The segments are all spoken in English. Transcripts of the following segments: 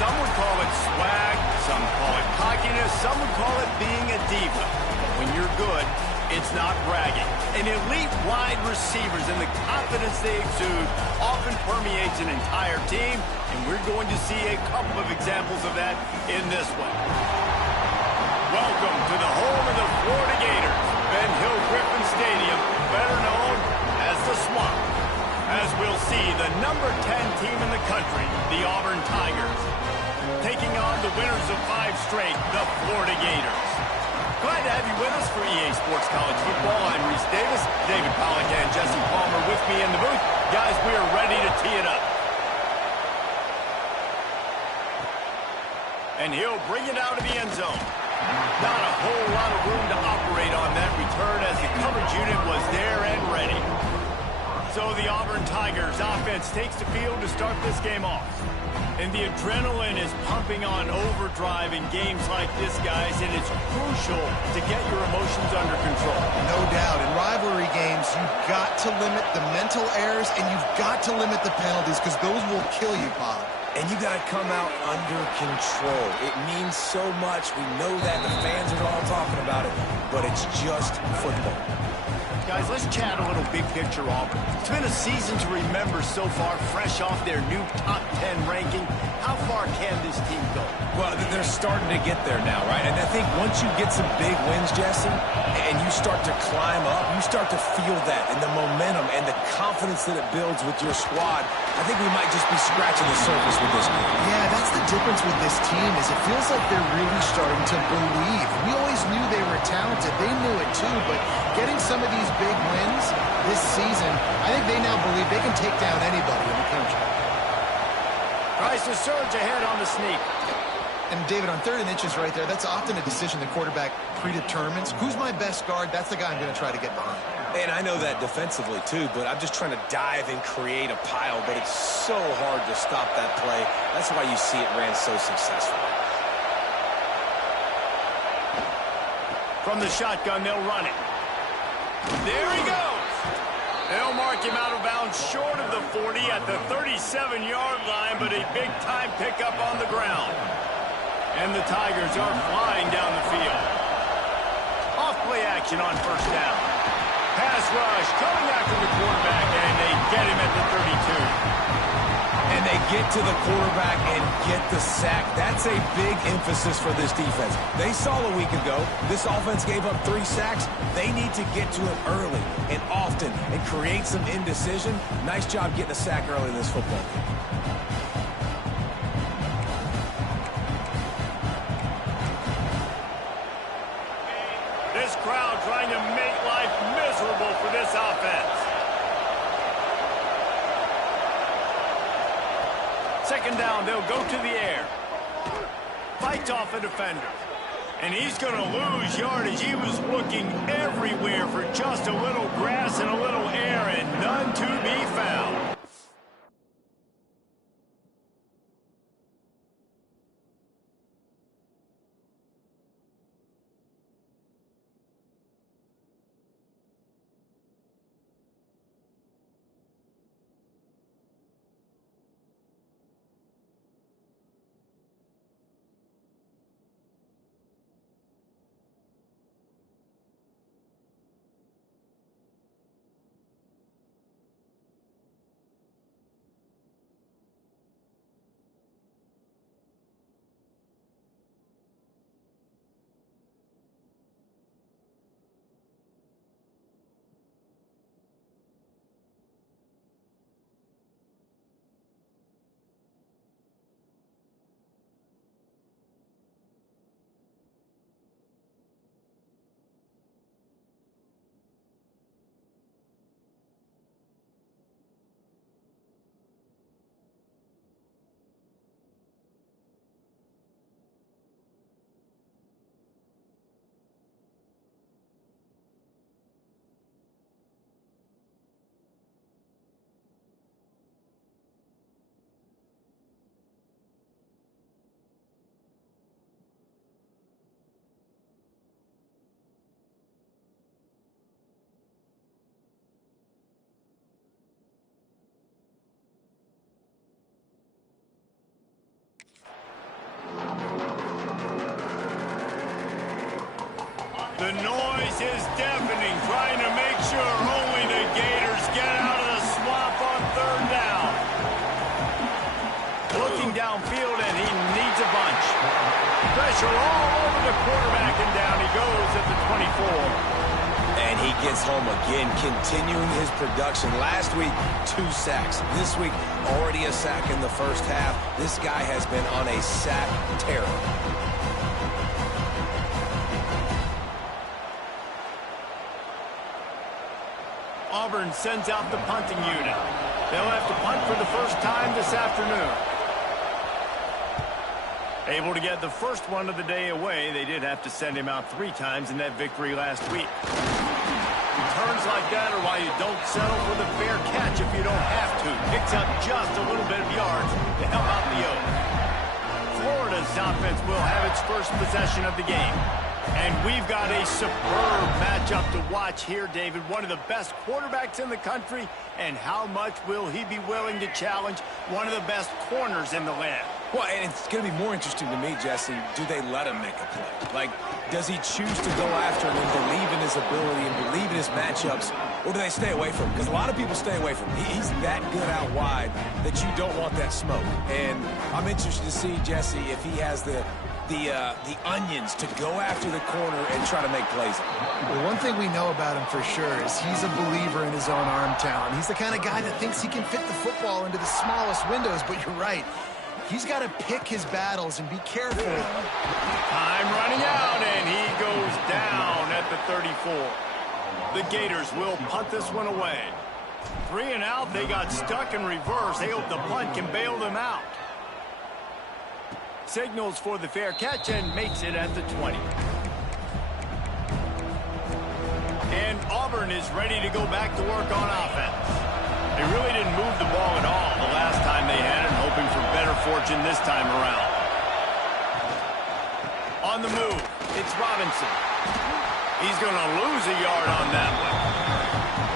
Some would call it swag, some call it cockiness, some would call it being a diva. But when you're good, it's not bragging. And elite wide receivers and the confidence they exude often permeates an entire team, and we're going to see a couple of examples of that in this one. Welcome to the home of the Florida Gators, Ben Hill Griffin Stadium, better known as the Swamp. As we'll see, the number 10 team in the country, the Auburn Tigers, taking on the winners of 5 straight, the Florida Gators. Glad to have you with us for EA Sports College Football. I'm Reese Davis, David Pollack and Jesse Palmer with me in the booth. Guys, we are ready to tee it up. And he'll bring it out of the end zone. Not a whole lot of room to operate on that return as the coverage unit was there and ready. So the Auburn Tigers offense takes the field to start this game off. And the adrenaline is pumping on overdrive in games like this, guys, and it's crucial to get your emotions under control. No doubt. In rivalry games, you've got to limit the mental errors and you've got to limit the penalties because those will kill you, Pollack. And you got to come out under control. It means so much. We know that. The fans are all talking about it, but it's just football. Guys, let's chat a little big picture Auburn. It's been a season to remember so far, fresh off their new top 10 ranking. How far can this team go? Well, they're starting to get there now, right? And I think once you get some big wins, Jesse, and you start to climb up, you start to feel that and the momentum and the confidence that it builds with your squad. I think we might just be scratching the surface with this game. Yeah, that's the difference with this team is it feels like they're really starting to believe. We always knew they were talented. They knew it too, but getting some of these big wins this season, I think they now believe they can take down anybody in the country. Tries to surge ahead on the sneak. And David, on 3rd and inches right there, that's often a decision the quarterback predetermines. Who's my best guard? That's the guy I'm going to try to get behind. And I know that defensively, too, but I'm just trying to dive and create a pile, but it's so hard to stop that play. That's why you see it ran so successfully. From the shotgun, they'll run it. There he goes. They'll mark him out of bounds short of the 40 at the 37-yard line, but a big-time pickup on the ground. And the Tigers are flying down the field. Off-play action on 1st down. Pass rush coming after the quarterback, and they get him at the 32. And they get to the quarterback and get the sack. That's a big emphasis for this defense. They saw a week ago, this offense gave up 3 sacks. They need to get to it early and often and create some indecision. Nice job getting a sack early in this football game. This crowd trying to make life miserable for this offense. 2nd down, they'll go to the air. Fights off a defender. And he's going to lose yardage. He was looking everywhere for just a little grass and a little air, and none to be found. The noise is deafening, trying to make sure only the Gators get out of the swamp on third down. Looking downfield, and he needs a bunch. Pressure all over the quarterback, and down he goes at the 24. And he gets home again, continuing his production. Last week, 2 sacks. This week, already a sack in the first half. This guy has been on a sack terror. Auburn sends out the punting unit. They'll have to punt for the first time this afternoon. Able to get the first one of the day away. They did have to send him out 3 times in that victory last week. Returns like that are why you don't settle for the fair catch if you don't have to. Picks up just a little bit of yards to help out the Oak. Florida's offense will have its first possession of the game. And we've got a superb matchup to watch here, David. One of the best quarterbacks in the country. And how much will he be willing to challenge one of the best corners in the land? Well, and it's going to be more interesting to me, Jesse, do they let him make a play? Like, does he choose to go after him and believe in his ability and believe in his matchups, or do they stay away from him? Because a lot of people stay away from him. He's that good out wide that you don't want that smoke. And I'm interested to see, Jesse, if he has the onions to go after the corner and try to make plays. Well, one thing we know about him for sure is he's a believer in his own arm talent. He's the kind of guy that thinks he can fit the football into the smallest windows, but you're right. He's got to pick his battles and be careful. Time running out, and he goes down at the 34. The Gators will punt this one away. 3 and out, they got stuck in reverse. They hope the punt can bail them out. Signals for the fair catch and makes it at the 20. And Auburn is ready to go back to work on offense. They really didn't move the ball at all the last time they had it, hoping for better fortune this time around. On the move, it's Robinson. He's going to lose a yard on that one.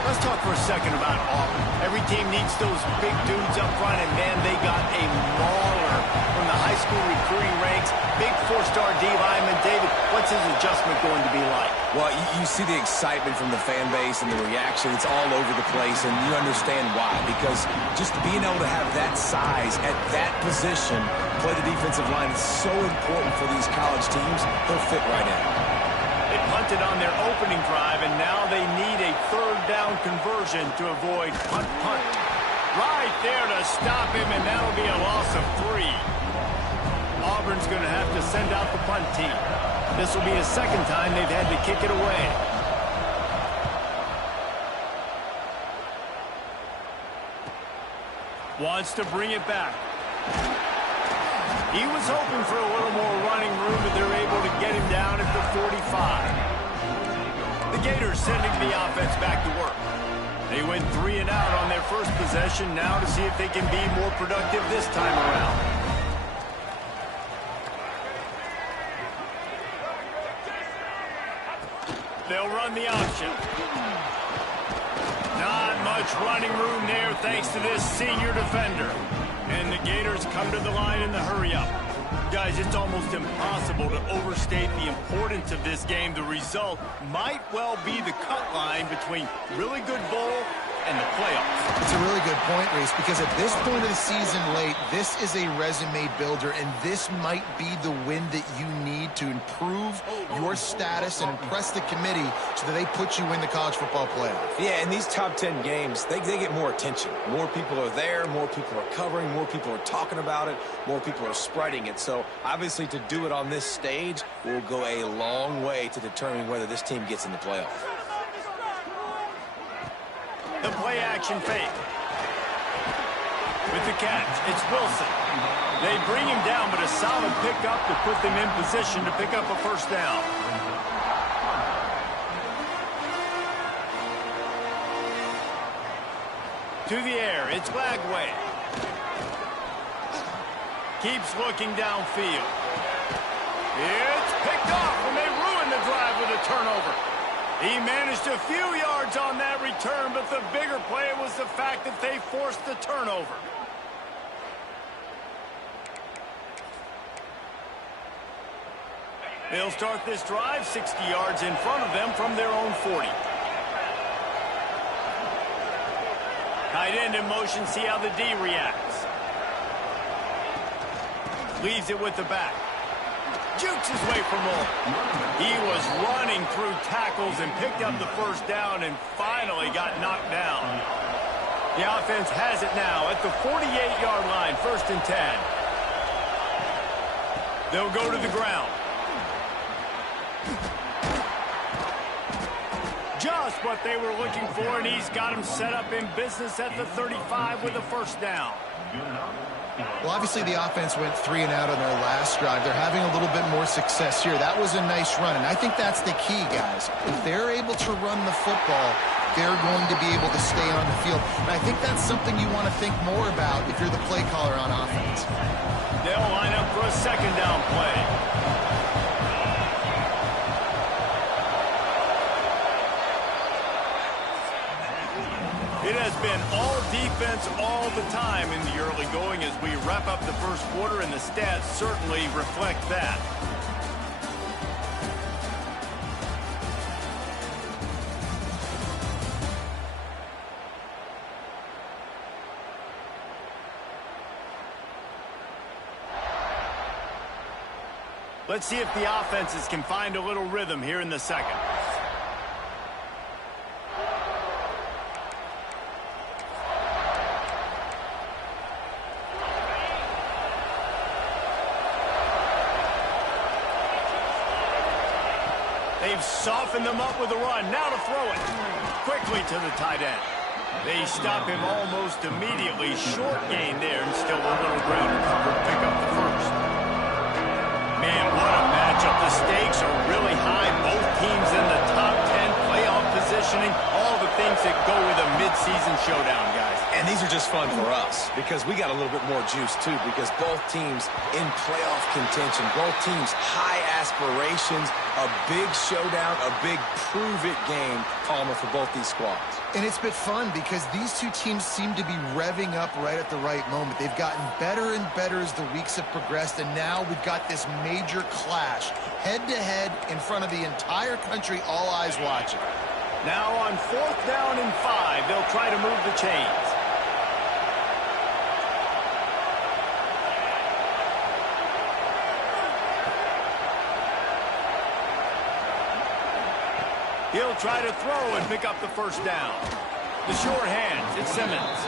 Let's talk for a second about Auburn. Every team needs those big dudes up front, and man, they got a mauler from the high school recruiting ranks. Big 4-star D lineman. David, what's his adjustment going to be like? Well, you see the excitement from the fan base and the reaction. It's all over the place, and you understand why. Because just being able to have that size at that position, play the defensive line, is so important for these college teams. They'll fit right in. They punted on their opening drive, and now they need a third down conversion to avoid punt. Right there to stop him, and that'll be a loss of 3. Auburn's going to have to send out the punt team. This will be the second time they've had to kick it away. Wants to bring it back. He was hoping for a little more running room, but they're able to get him down at the 45. The Gators sending the offense back to work. They went 3 and out on their first possession, now to see if they can be more productive this time around. They'll run the option. Not much running room there thanks to this senior defender. And the Gators come to the line in the hurry-up. Guys, it's almost impossible to overstate the importance of this game. The result might well be the cut line between really good bowl and the playoffs. It's a really good point, Reese, because at this point of the season late, this is a resume builder, and this might be the win that you need to improve your status and impress the committee so that they put you in the college football playoff. Yeah, in these top 10 games, they get more attention. More people are there, more people are covering, more people are talking about it, more people are spreading it. So, obviously, to do it on this stage will go a long way to determining whether this team gets in the playoff. The play-action fake. With the catch, it's Wilson. They bring him down, but a solid pickup to put them in position to pick up a first down. To the air, it's Lagway. Keeps looking downfield. It's picked off, and they ruin the drive with a turnover. He managed a few yards on that return, but the bigger play was the fact that they forced the turnover. They'll start this drive 60 yards in front of them from their own 40. Tight end in motion, see how the D reacts. Leaves it with the back. Jukes his way for more. He was running through tackles and picked up the first down and finally got knocked down. The offense has it now at the 48-yard line, 1st and 10. They'll go to the ground. Just what they were looking for, and he's got him set up in business at the 35 with a first down. Well, obviously the offense went 3 and out on their last drive. They're having a little bit more success here. That was a nice run, and I think that's the key, guys. If they're able to run the football, they're going to be able to stay on the field. And I think that's something you want to think more about if you're the play caller on offense. They'll line up for a 2nd down play. It has been all defense all the time in the early going as we wrap up the first quarter, and the stats certainly reflect that. Let's see if the offenses can find a little rhythm here in the second. They've softened them up with a run. Now to throw it. Quickly to the tight end. They stop him almost immediately. Short gain there and still a little ground to cover to pick up the first. Man, what a matchup. The stakes are really high. Both teams in the top 10 playoff positioning. All the things that go with a midseason showdown, guys. And these are just fun for us because we got a little bit more juice, too, because both teams in playoff contention, both teams high aspirations, a big showdown, a big prove-it game, Palmer, for both these squads. And it's been fun because these two teams seem to be revving up right at the right moment. They've gotten better and better as the weeks have progressed, and now we've got this major clash, head-to-head in front of the entire country, all eyes watching. Now on 4th down and 5, they'll try to move the chains. He'll try to throw and pick up the first down. The short hands, it's Simmons.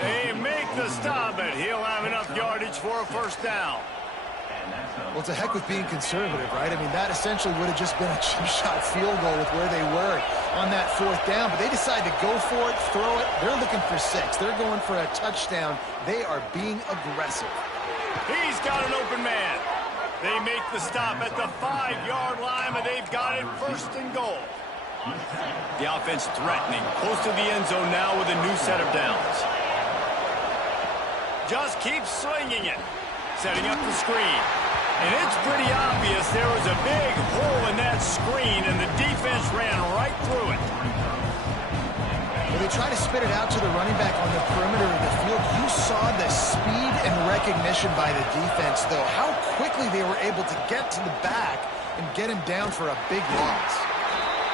They make the stop, but he'll have enough yardage for a first down. Well, it's a heck with being conservative, right? I mean, that essentially would have just been a cheap shot field goal with where they were on that 4th down, but they decide to go for it, throw it. They're looking for 6. They're going for a touchdown. They are being aggressive. He's got an open man. They make the stop at the 5-yard line, but they've got it 1st and goal. The offense threatening, close to the end zone now with a new set of downs. Just keep swinging it. Setting up the screen. And it's pretty obvious there was a big hole in that screen, and the defense ran right through it. When they try to spit it out to the running back on the perimeter of the field, you saw the speed and recognition by the defense, though. How quickly they were able to get to the back and get him down for a big loss.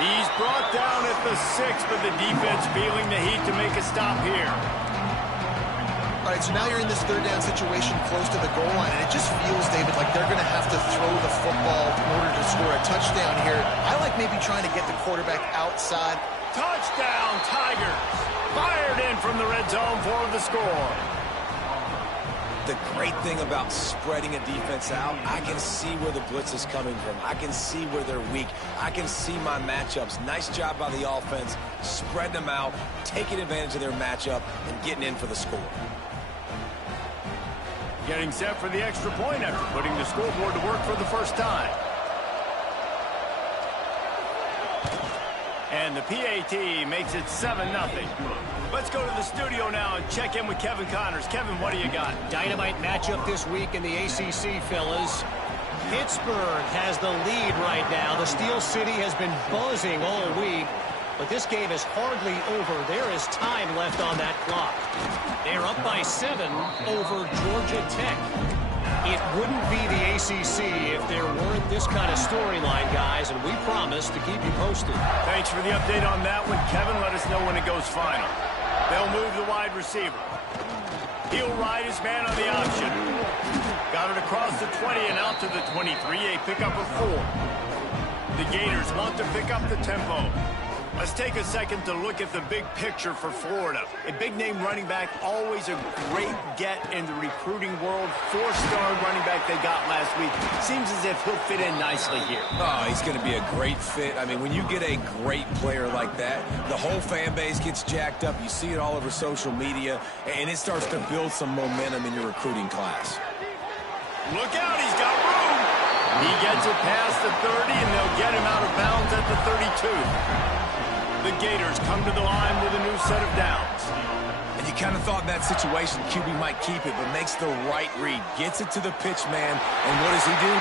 He's brought down at the 6, but the defense feeling the heat to make a stop here. All right, so now you're in this 3rd down situation close to the goal line, and it just feels, David, like they're going to have to throw the football in order to score a touchdown here. I like maybe trying to get the quarterback outside. Touchdown, Tigers! Fired in from the red zone for the score. The great thing about spreading a defense out, I can see where the blitz is coming from. I can see where they're weak. I can see my matchups. Nice job by the offense, spreading them out, taking advantage of their matchup, and getting in for the score. Getting set for the extra point after putting the scoreboard to work for the first time. And the PAT makes it 7-0. Let's go to the studio now and check in with Kevin Connors. Kevin, what do you got? Dynamite matchup this week in the ACC, fellas. Pittsburgh has the lead right now. The Steel City has been buzzing all week, but this game is hardly over. There is time left on that clock. They're up by 7 over Georgia Tech. It wouldn't be the ACC if there weren't this kind of storyline, guys, and we promise to keep you posted. Thanks for the update on that one, Kevin. Let us know when it goes final. They'll move the wide receiver. He'll ride his man on the option. Got it across the 20 and out to the 23, a pickup of 4. The Gators want to pick up the tempo. Let's take a second to look at the big picture for Florida. A big-name running back, always a great get in the recruiting world. 4-star running back they got last week. Seems as if he'll fit in nicely here. Oh, he's going to be a great fit. I mean, when you get a great player like that, the whole fan base gets jacked up. You see it all over social media, and it starts to build some momentum in your recruiting class. Look out, he's got room. He gets it past the 30, and they'll get him out of bounds at the 32. The Gators come to the line with a new set of downs. And you kind of thought in that situation QB might keep it, but makes the right read. Gets it to the pitch man, and what does he do?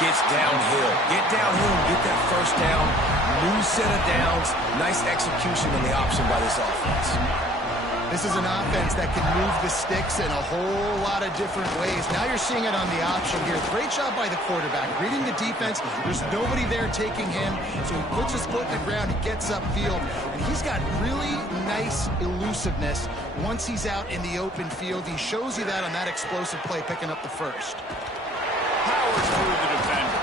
Gets downhill. Get downhill and get that first down. New set of downs. Nice execution on the option by this offense. This is an offense that can move the sticks in a whole lot of different ways. Now you're seeing it on the option here. Great job by the quarterback. Reading the defense, there's nobody there taking him, so he puts his foot in the ground, he gets upfield, and he's got really nice elusiveness once he's out in the open field. He shows you that on that explosive play, picking up the first. Powers through the defender.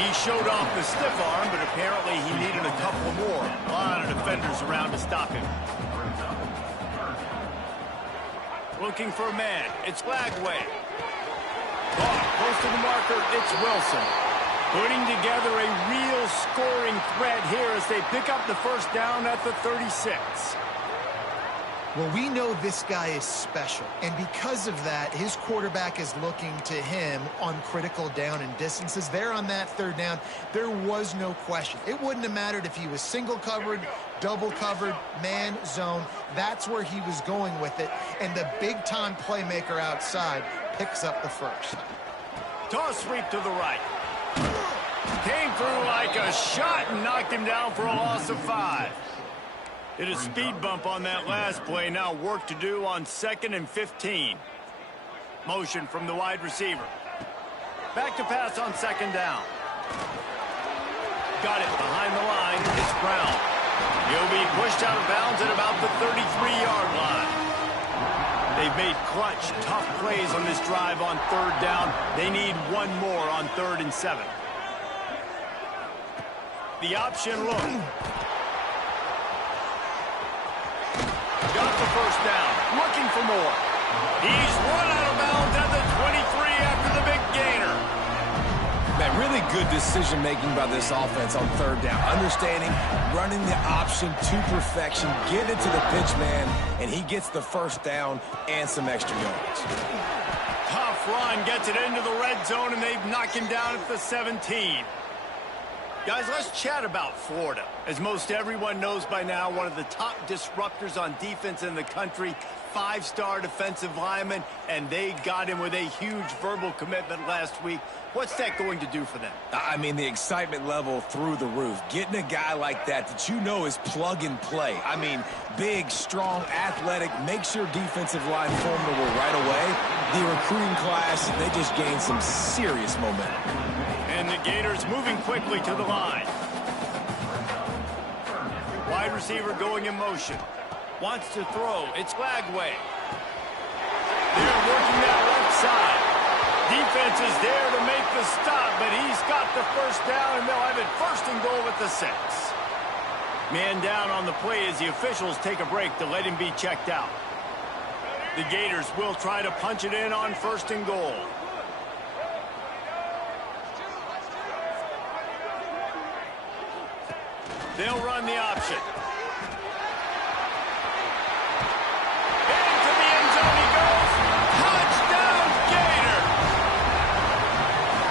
He showed off the stiff arm, but apparently he needed a couple more. A lot of defenders around to stop him. Looking for a man. It's Lagway. Caught close to the marker. It's Wilson. Putting together a real scoring threat here as they pick up the first down at the 36. Well, we know this guy is special, and because of that, his quarterback is looking to him on critical down and distances. There on that third down, there was no question. It wouldn't have mattered if he was single covered, double covered, man, zone. That's where he was going with it, and the big-time playmaker outside picks up the first. Toss sweep to the right. Came through like a shot and knocked him down for a loss of 5. Hit a speed bump on that last play. Now work to do on 2nd and 15. Motion from the wide receiver. Back to pass on 2nd down. Got it behind the line. It's Brown. He'll be pushed out of bounds at about the 33-yard line. They've made clutch, tough plays on this drive on 3rd down. They need one more on 3rd and 7. The option look. Got the first down. Looking for more. He's run out of bounds at the 23 after the big gainer. Man, really good decision-making by this offense on 3rd down. Understanding, running the option to perfection, getting it to the pitch man, and he gets the first down and some extra yards. Tough run, gets it into the red zone, and they've knocked him down at the 17. Guys, let's chat about Florida. As most everyone knows by now, one of the top disruptors on defense in the country, 5-star defensive lineman, and they got him with a huge verbal commitment last week. What's that going to do for them? I mean, the excitement level through the roof. Getting a guy like that you know is plug and play. I mean, big, strong, athletic, makes your defensive line formidable right away. The recruiting class, they just gained some serious momentum. And the Gators moving quickly to the line. Wide receiver going in motion. Wants to throw. It's Lagway. They're working that left side. Defense is there to make the stop, but he's got the first down, and they'll have it 1st and goal at the 6. Man down on the play as the officials take a break to let him be checked out. The Gators will try to punch it in on 1st and goal. They'll run the option. Into the end zone he goes. Touchdown, Gator!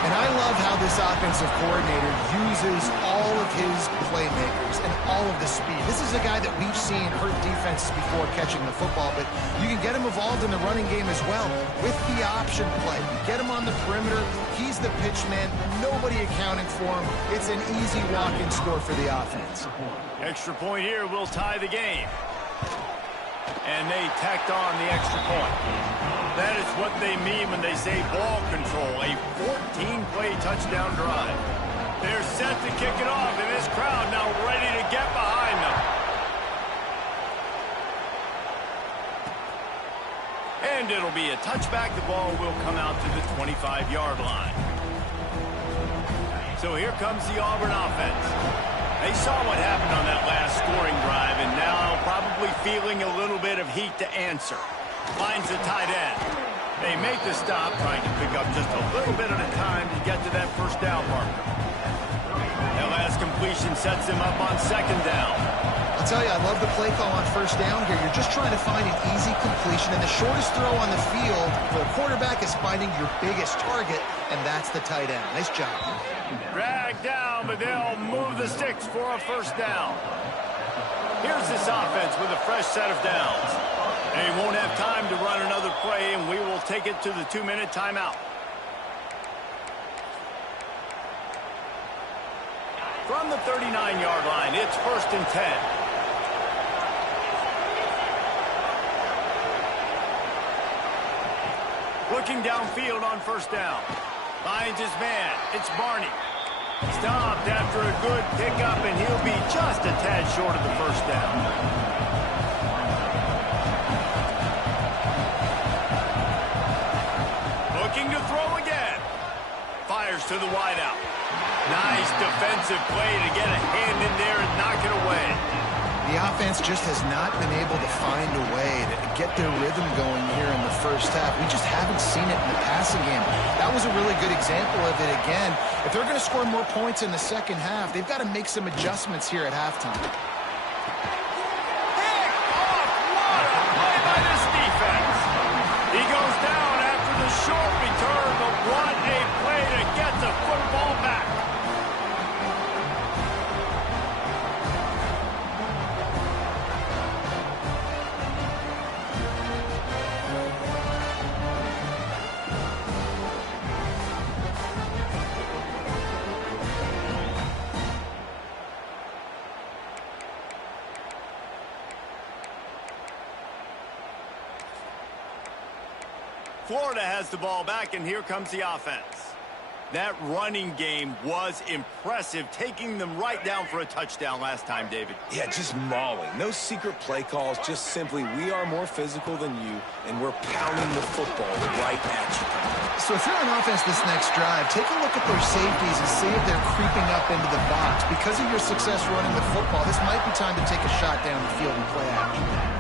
And I love how this offensive coordinator uses all of his playmakers and all of the speed. This is a guy that we've seen hurt defenses before catching the football, but you can get him involved in the running game as well with the option play. Get him on the perimeter. He's the pitch man. Nobody accounting for him. It's an easy walk-in score for the offense. Extra point here will tie the game. And they tacked on the extra point. That is what they mean when they say ball control, a 14-play touchdown drive. They're set to kick it off, and this crowd now ready to get behind them. And it'll be a touchback. The ball will come out to the 25-yard line. So here comes the Auburn offense. They saw what happened on that last scoring drive, and now probably feeling a little bit of heat to answer. Finds the tight end. They make the stop, trying to pick up just a little bit at a time to get to that first down marker. That last completion sets them up on second down. I'll tell you, I love the play call on first down here. You're just trying to find an easy completion, and the shortest throw on the field for a quarterback is finding your biggest target, and that's the tight end. Nice job. Dragged down, but they'll move the sticks for a first down. Here's this offense with a fresh set of downs. They won't have time to run another play, and we will take it to the 2-minute timeout. From the 39-yard line, it's 1st and 10. Looking downfield on first down. Finds his man. It's Barney. Stopped after a good pickup, and he'll be just a tad short of the first down. Looking to throw again. Fires to the wideout. Nice defensive play to get a hand in there and knock it away. The offense just has not been able to find a way to get their rhythm going here in the first half. We just haven't seen it in the passing game. That was a really good example of it again. If they're going to score more points in the second half, they've got to make some adjustments here at halftime. What a play by this defense. He goes down after the short return, but what a play to get the football back. Florida has the ball back, and here comes the offense. That running game was impressive, taking them right down for a touchdown last time, David. Yeah, just mauling. No secret play calls, just simply we are more physical than you, and we're pounding the football right at you. So if you're on offense this next drive, take a look at their safeties and see if they're creeping up into the box. Because of your success running the football, this might be time to take a shot down the field and play action.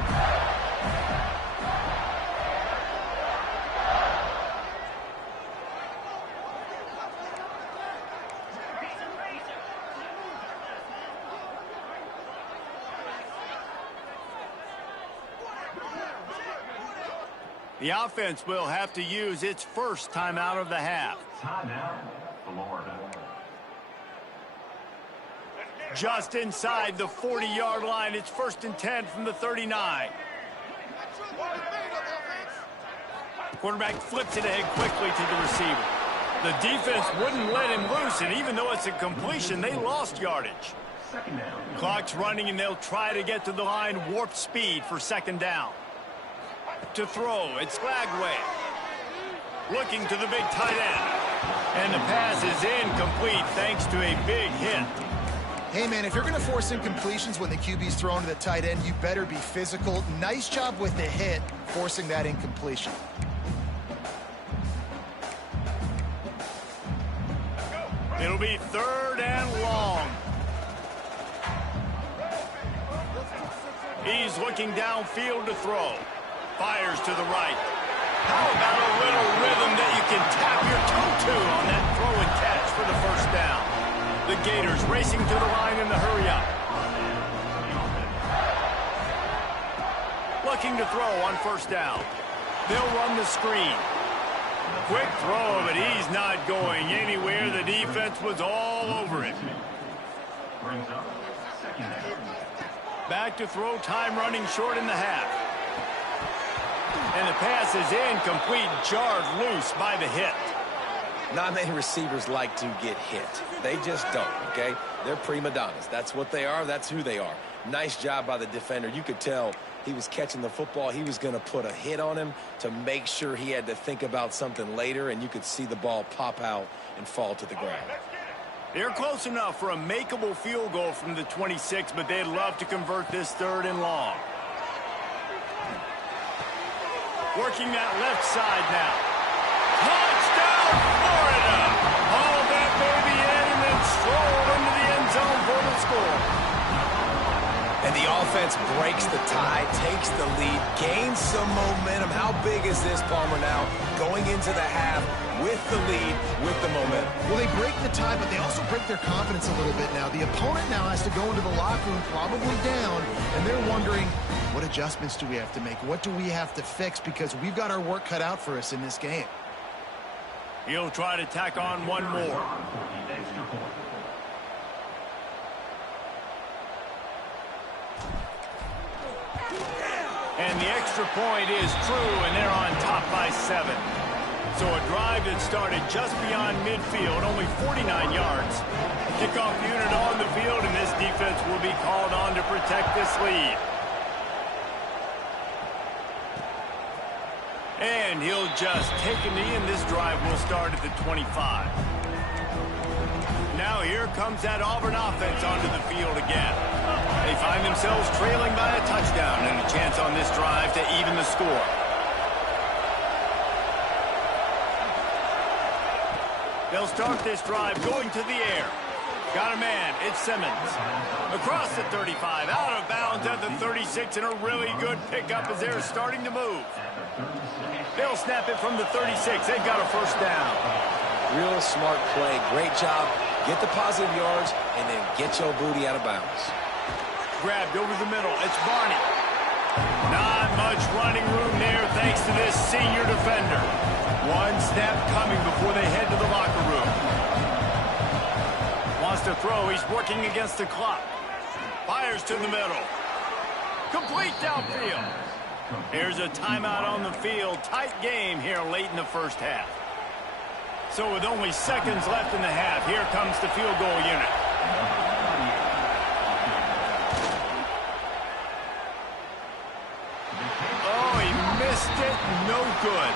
The offense will have to use its first timeout of the half. Timeout, Florida. Just inside the 40-yard line, it's 1st and 10 from the 39. Quarterback flips it ahead quickly to the receiver. The defense wouldn't let him loose, and even though it's a completion, they lost yardage. Clock's running, and they'll try to get to the line, warp speed for second down. To throw, it's Lagway. Looking to the big tight end. And the pass is incomplete thanks to a big hit. Hey, man, if you're going to force incompletions when the QB's thrown to the tight end, you better be physical. Nice job with the hit, forcing that incompletion. It'll be 3rd and long. He's looking downfield to throw. Fires to the right. How about a little rhythm that you can tap your toe to on that throw and catch for the first down? The Gators racing to the line in the hurry-up. Looking to throw on first down. They'll run the screen. Quick throw, but he's not going anywhere. The defense was all over him. Back to throw, time running short in the half. And the pass is incomplete, jarred loose by the hit. Not many receivers like to get hit. They just don't, okay? They're prima donnas. That's what they are. That's who they are. Nice job by the defender. You could tell he was catching the football. He was going to put a hit on him to make sure he had to think about something later, and you could see the ball pop out and fall to the ground. They're close enough for a makeable field goal from the 26, but they'd love to convert this 3rd and long. Working that left side now. Touchdown, Florida! Hauled that baby in and then strolled into the end zone for the score. And the offense breaks the tie, takes the lead, gains some momentum. How big is this, Palmer, now? Going into the half with the lead, with the momentum. Well, they break the tie, but they also break their confidence a little bit now. The opponent now has to go into the locker room probably down, and they're wondering, what adjustments do we have to make? What do we have to fix? Because we've got our work cut out for us in this game. He'll try to tack on one more. And the extra point is true, and they're on top by 7. So a drive that started just beyond midfield, only 49 yards. Kickoff unit on the field, and this defense will be called on to protect this lead. And he'll just take a knee, and this drive will start at the 25. Now here comes that Auburn offense onto the field again. They find themselves trailing by a touchdown and a chance on this drive to even the score. They'll start this drive going to the air. Got a man, it's Simmons. Across the 35, out of bounds at the 36, and a really good pickup as they're starting to move. They'll snap it from the 36. They've got a first down. Real smart play. Great job. Get the positive yards, and then get your booty out of bounds. Grabbed over the middle. It's Barney. Not much running room there thanks to this senior defender. One snap coming before they head to the locker room. Wants to throw. He's working against the clock. Fires to the middle. Complete downfield. Here's a timeout on the field. Tight game here late in the first half. So with only seconds left in the half, here comes the field goal unit. Oh, he missed it. No good.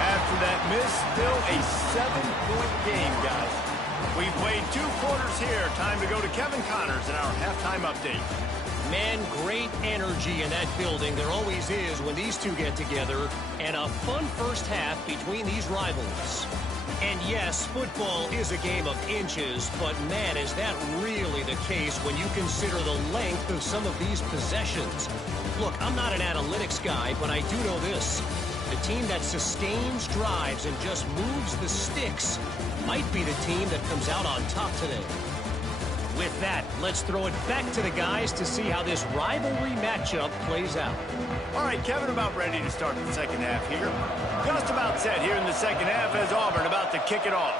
After that miss, still a 7-point game, guys. We've played 2 quarters here. Time to go to Kevin Connors in our halftime update. Man, great energy in that building. There always is when these two get together. And a fun first half between these rivals. And yes, football is a game of inches, but man, is that really the case when you consider the length of some of these possessions. Look, I'm not an analytics guy, but I do know this. The team that sustains drives and just moves the sticks might be the team that comes out on top today. With that, let's throw it back to the guys to see how this rivalry matchup plays out. All right, Kevin, about ready to start the second half here. Just about set here in the second half as Auburn about to kick it off.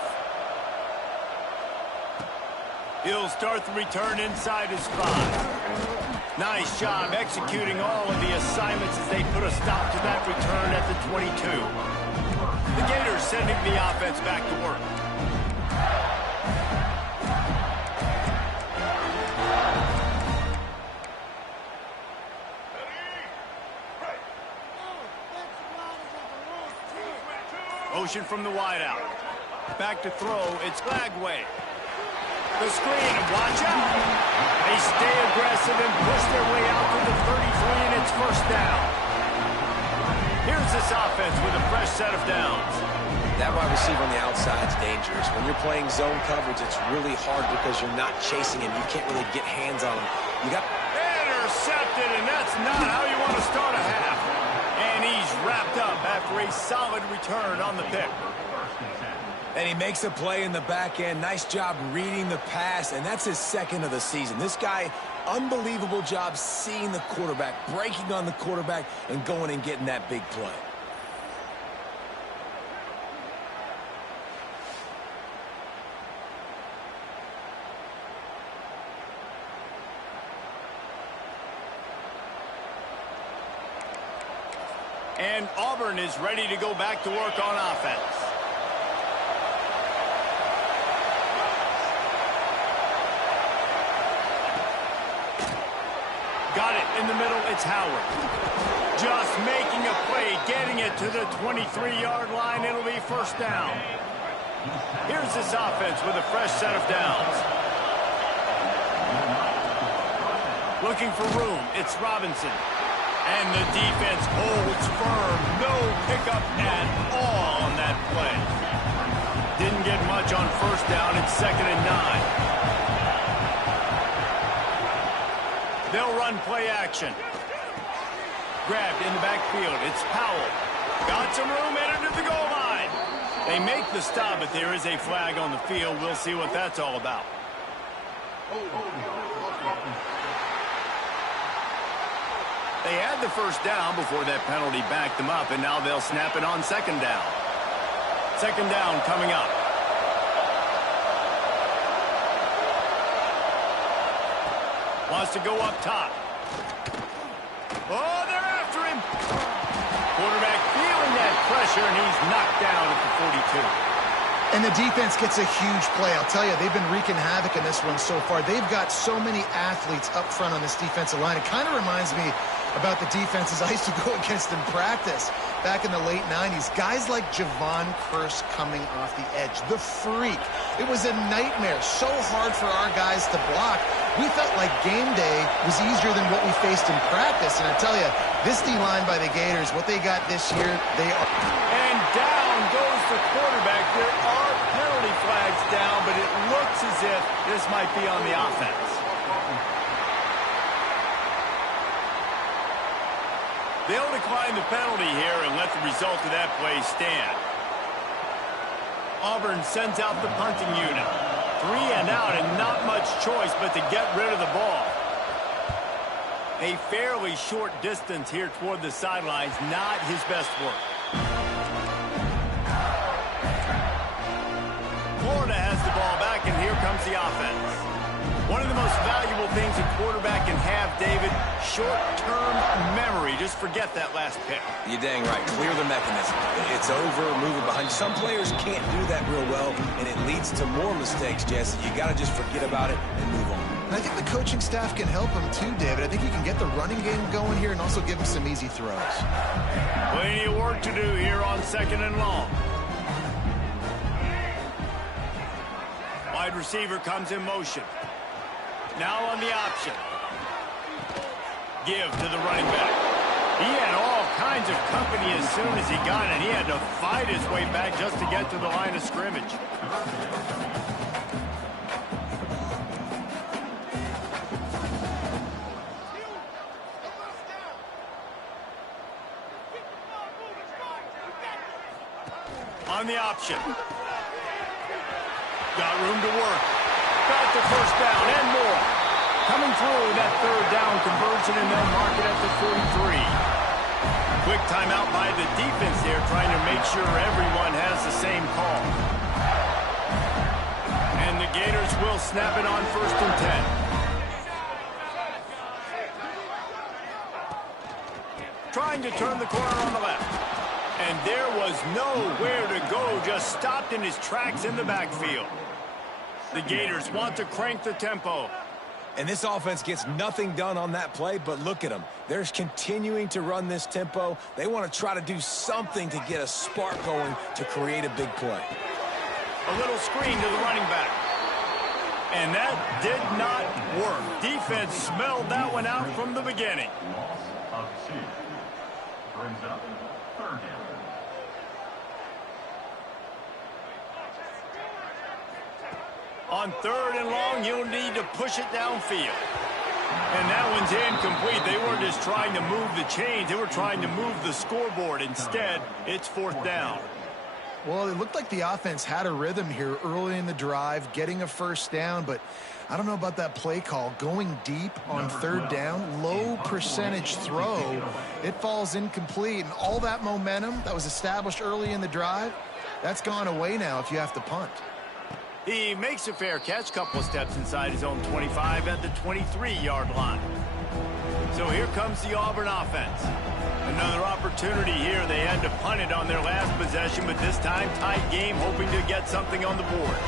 He'll start the return inside his 5. Nice job executing all of the assignments as they put a stop to that return at the 22. The Gators sending the offense back to work. Motion from the wideout. Back to throw. It's Lagway. The screen. Watch out. They stay aggressive and push their way out to the 33, and it's first down. Here's this offense with a fresh set of downs. That wide receiver on the outside is dangerous. When you're playing zone coverage, it's really hard because you're not chasing him. You can't really get hands on him. You got intercepted, and that's not how you want to start a half. And he's wrapped up after a solid return on the pick. And he makes a play in the back end. Nice job reading the pass, and that's his second of the season. This guy, unbelievable job seeing the quarterback, breaking on the quarterback, and going and getting that big play. And Auburn is ready to go back to work on offense. Got it in the middle. It's Howard. Just making a play, getting it to the 23-yard line. It'll be first down. Here's this offense with a fresh set of downs. Looking for room. It's Robinson. And the defense holds firm. No pickup at all on that play. Didn't get much on first down. It's 2nd and 9. They'll run play action. Grabbed in the backfield. It's Powell. Got some room, entered to the goal line. They make the stop, but there is a flag on the field. We'll see what that's all about. They had the first down before that penalty backed them up, and now they'll snap it on 2nd down. 2nd down coming up. Wants to go up top. Oh, they're after him. Quarterback feeling that pressure, and he's knocked down at the 42. And the defense gets a huge play. I'll tell you, they've been wreaking havoc in this one so far. They've got so many athletes up front on this defensive line. It kind of reminds me about the defenses I used to go against in practice back in the late 90s. Guys like Javon Curse coming off the edge. The freak. It was a nightmare. So hard for our guys to block. We felt like game day was easier than what we faced in practice. And I tell you, this D-line by the Gators, what they got this year, they are... And down goes the quarterback. There are penalty flags down, but it looks as if this might be on the offense. They'll decline the penalty here and let the result of that play stand. Auburn sends out the punting unit. 3 and out and not much choice but to get rid of the ball. A fairly short distance here toward the sidelines, not his best work. Florida has the ball back, and here comes the offense. One of the most valuable things a quarterback can have, David, short-term memory. Just forget that last pick. You're dang right. Clear the mechanism. It's over, move it behind. Some players can't do that real well, and it leads to more mistakes, Jesse. You got to just forget about it and move on. And I think the coaching staff can help him too, David. I think you can get the running game going here and also give him some easy throws. Plenty of work to do here on 2nd and long. Wide receiver comes in motion. Now on the option. Give to the running back. He had all kinds of company as soon as he got it. He had to fight his way back just to get to the line of scrimmage. On the option. Got room to work. Got the first down and more. Coming through that 3rd down conversion, and they'll mark it at the 43. Quick timeout by the defense there, trying to make sure everyone has the same call. And the Gators will snap it on 1st and 10. Trying to turn the corner on the left. And there was nowhere to go, just stopped in his tracks in the backfield. The Gators want to crank the tempo. And this offense gets nothing done on that play, but look at them. They're continuing to run this tempo. They want to try to do something to get a spark going to create a big play. A little screen to the running back. And that did not work. Defense smelled that one out from the beginning. Loss of 2. Brings up 3rd down. On 3rd and long, you'll need to push it downfield. And that one's incomplete. They weren't just trying to move the chains. They were trying to move the scoreboard. Instead, it's 4th down. Well, it looked like the offense had a rhythm here early in the drive, getting a first down, but I don't know about that play call. Going deep on 3rd down, low percentage throw, it falls incomplete. And all that momentum that was established early in the drive, that's gone away now if you have to punt. He makes a fair catch, couple of steps inside his own 25 at the 23-yard line. So here comes the Auburn offense. Another opportunity here. They had to punt it on their last possession, but this time tight game, hoping to get something on the board.